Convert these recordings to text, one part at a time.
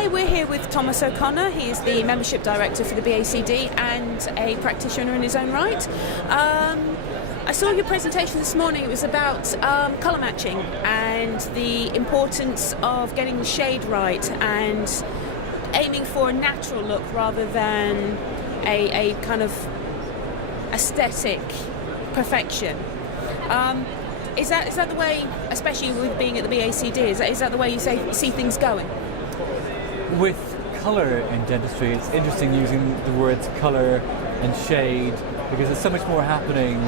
Hi, we're here with Thomas O'Connor. He is the Membership Director for the BACD and a practitioner in his own right. I saw your presentation this morning. It was about colour matching and the importance of getting the shade right and aiming for a natural look rather than a kind of aesthetic perfection. Is that the way, especially with being at the BACD, is that the way you see things going? With colour in dentistry, it's interesting using the words colour and shade because there's so much more happening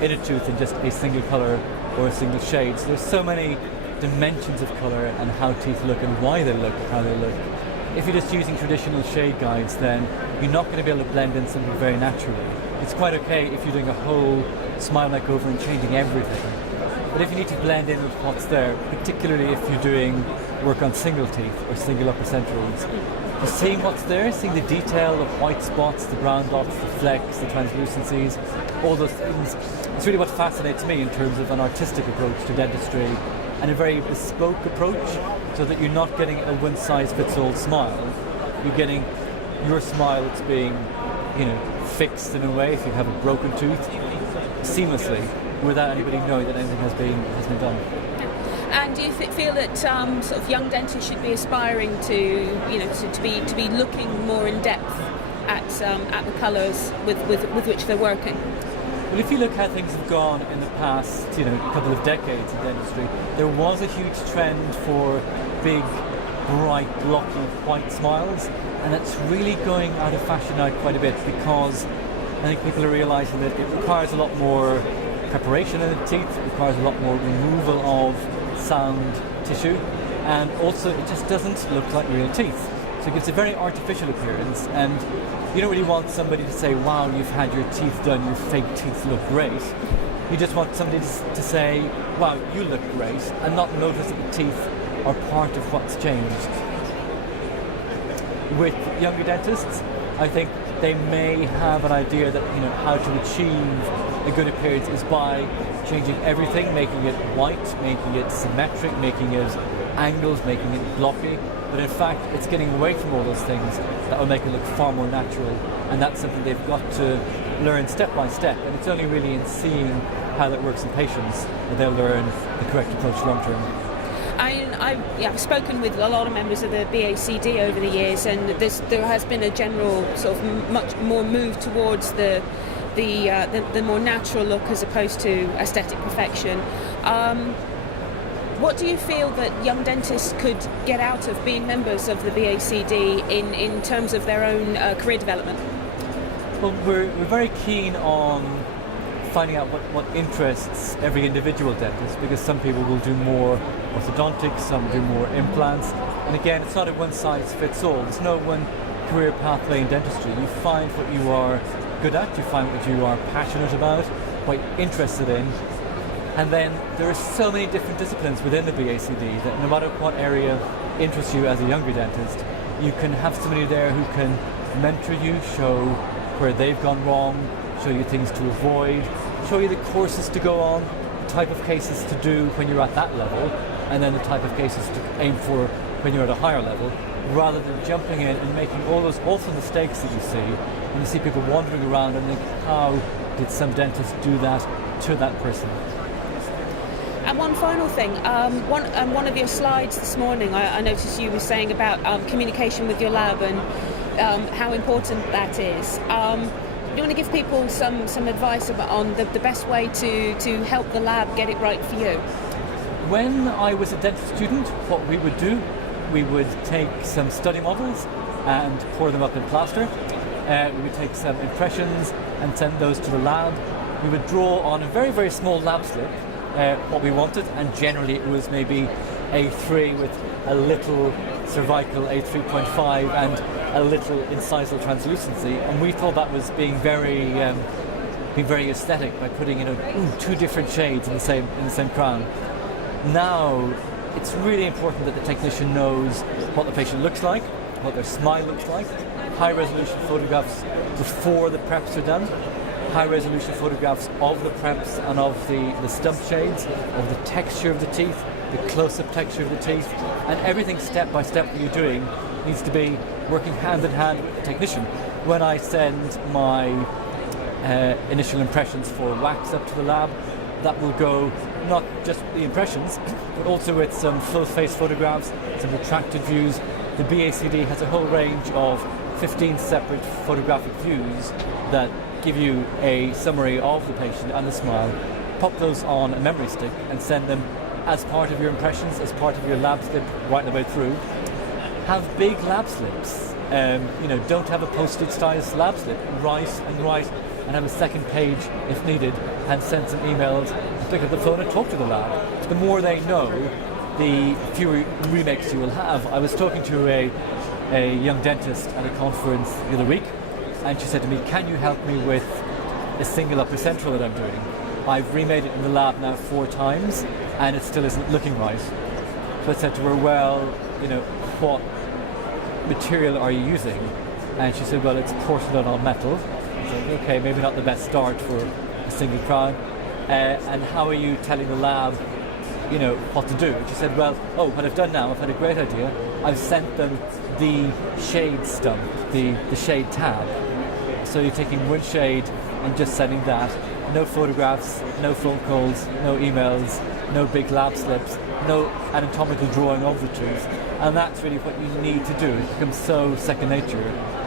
in a tooth than just a single colour or a single shade. So there's so many dimensions of colour and how teeth look and why they look how they look. If you're just using traditional shade guides, then you're not going to be able to blend in something very naturally. It's quite okay if you're doing a whole smile makeover and changing everything. But if you need to blend in with what's there, particularly if you're doing work on single teeth or single upper centrals, just seeing what's there, seeing the detail, the white spots, the brown dots, the flecks, the translucencies, all those things, it's really what fascinates me in terms of an artistic approach to dentistry and a very bespoke approach, so that you're not getting a one-size-fits-all smile. You're getting your smile that's being, fixed in a way, if you have a broken tooth, seamlessly, without anybody knowing that anything has been done. And do you feel that sort of young dentists should be aspiring to be looking more in depth at the colours with which they're working? Well, if you look how things have gone in the past, couple of decades in dentistry, there was a huge trend for big, bright, blocky, white smiles, and it's really going out of fashion now quite a bit because I think people are realising that it requires a lot more preparation in the teeth, it requires a lot more removal of sound tissue, and also it just doesn't look like real teeth. So it gives a very artificial appearance, and you don't really want somebody to say, wow, you've had your teeth done, your fake teeth look great. You just want somebody to say, wow, you look great, and not notice that the teeth are part of what's changed. With younger dentists, I think they may have an idea that how to achieve a good appearance is by changing everything, making it white, making it symmetric, making it angles, making it blocky. But in fact, it's getting away from all those things that will make it look far more natural. And that's something they've got to learn step by step. And it's only really in seeing how that works in patients that they'll learn the correct approach long term. I've spoken with a lot of members of the BACD over the years, and there has been a general sort of much more move towards the more natural look as opposed to aesthetic perfection. What do you feel that young dentists could get out of being members of the BACD in terms of their own career development? Well, we're very keen on finding out what interests every individual dentist, because some people will do more orthodontics, some will do more implants, and again, it's not a one-size-fits-all. There's no one career pathway in dentistry. You find what you are good at, you find what you are passionate about, what you're interested in, and then there are so many different disciplines within the BACD that no matter what area interests you as a younger dentist, you can have somebody there who can mentor you, show where they've gone wrong, show you things to avoid, show you the courses to go on, the type of cases to do when you're at that level, and then the type of cases to aim for when you're at a higher level, rather than jumping in and making all those awful mistakes that you see, and you see people wandering around and think, how did some dentist do that to that person? And one final thing, one of your slides this morning, I noticed you were saying about communication with your lab and how important that is. Do you want to give people some advice on the best way to help the lab get it right for you? When I was a dental student, what we would do, we would take some study models and pour them up in plaster. We would take some impressions and send those to the lab. We would draw on a very, very small lab slip what we wanted, and generally it was maybe A3 with a little cervical A3.5 and a little incisal translucency, and we thought that was being very aesthetic by putting two different shades in the same crown. Now it's really important that the technician knows what the patient looks like, what their smile looks like, high resolution photographs before the preps are done, high resolution photographs of the preps and of the stump shades, of the texture of the teeth, the close-up texture of the teeth, and everything step by step that you're doing needs to be working hand in hand with the technician. When I send my initial impressions for wax up to the lab, that will go not just the impressions, but also with some full face photographs, some retracted views. The BACD has a whole range of 15 separate photographic views that give you a summary of the patient and the smile. Pop those on a memory stick and send them as part of your impressions, as part of your lab slip right the way through. Have big lab slips. Don't have a postage stylus lab slip. Write and have a second page if needed, and send some emails, pick up the phone and talk to the lab. The more they know, the fewer remakes you will have. I was talking to a young dentist at a conference the other week, and she said to me, can you help me with a single upper central that I'm doing? I've remade it in the lab now 4 times and it still isn't looking right. So I said to her, well, what material are you using? And she said, well, it's porcelain on metal. I said, okay, maybe not the best start for a single crown. And how are you telling the lab, what to do? And she said, well, what I've done now, I've had a great idea. I've sent them the shade stump, the shade tab. So you're taking one shade and just sending that. No photographs, no phone calls, no emails, no big lab slips, no anatomical drawing of the tooth. And that's really what you need to do. It becomes so second nature.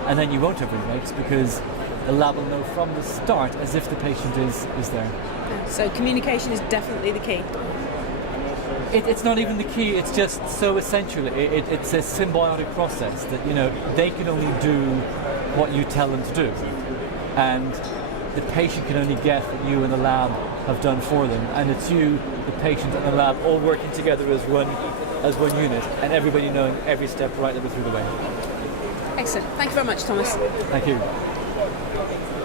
And then you won't have remakes because the lab will know from the start as if the patient is there. So communication is definitely the key. It's not even the key, it's just so essential. It's a symbiotic process that, they can only do what you tell them to do. And the patient can only get what you and the lab have done for them. And it's you, the patient and the lab all working together as one unit, and everybody knowing every step right through the way. Excellent. Thank you very much, Thomas. Thank you.